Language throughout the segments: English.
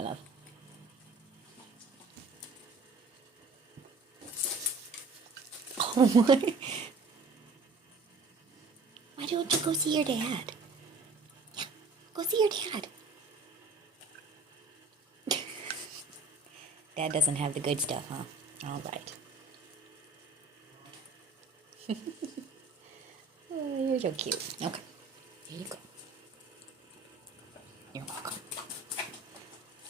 my love. Oh, what? Why don't you go see your dad? Yeah, go see your dad. Dad doesn't have the good stuff, huh? All right. Oh, you're so cute. Okay, here you go. You're welcome.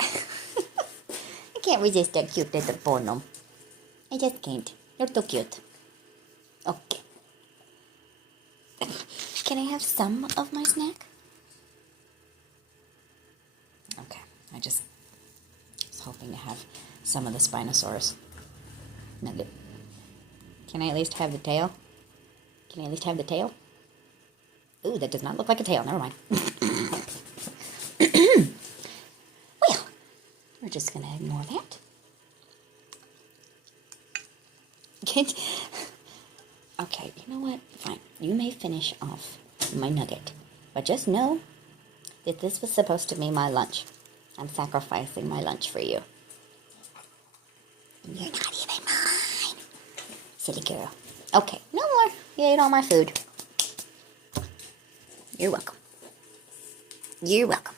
I can't resist that cute little bonum. I just can't. You're so cute. Okay. Can I have some of my snack? Okay, I just was hoping to have some of the Spinosaurus nugget. Can I at least have the tail? Can I at least have the tail? Ooh, that does not look like a tail. Never mind. Well, we're just going to ignore that. Okay, you know what? Fine. You may finish off my nugget. But just know that this was supposed to be my lunch. I'm sacrificing my lunch for you. You're not even mine. Silly girl. Okay, no more. You ate all my food. You're welcome. You're welcome.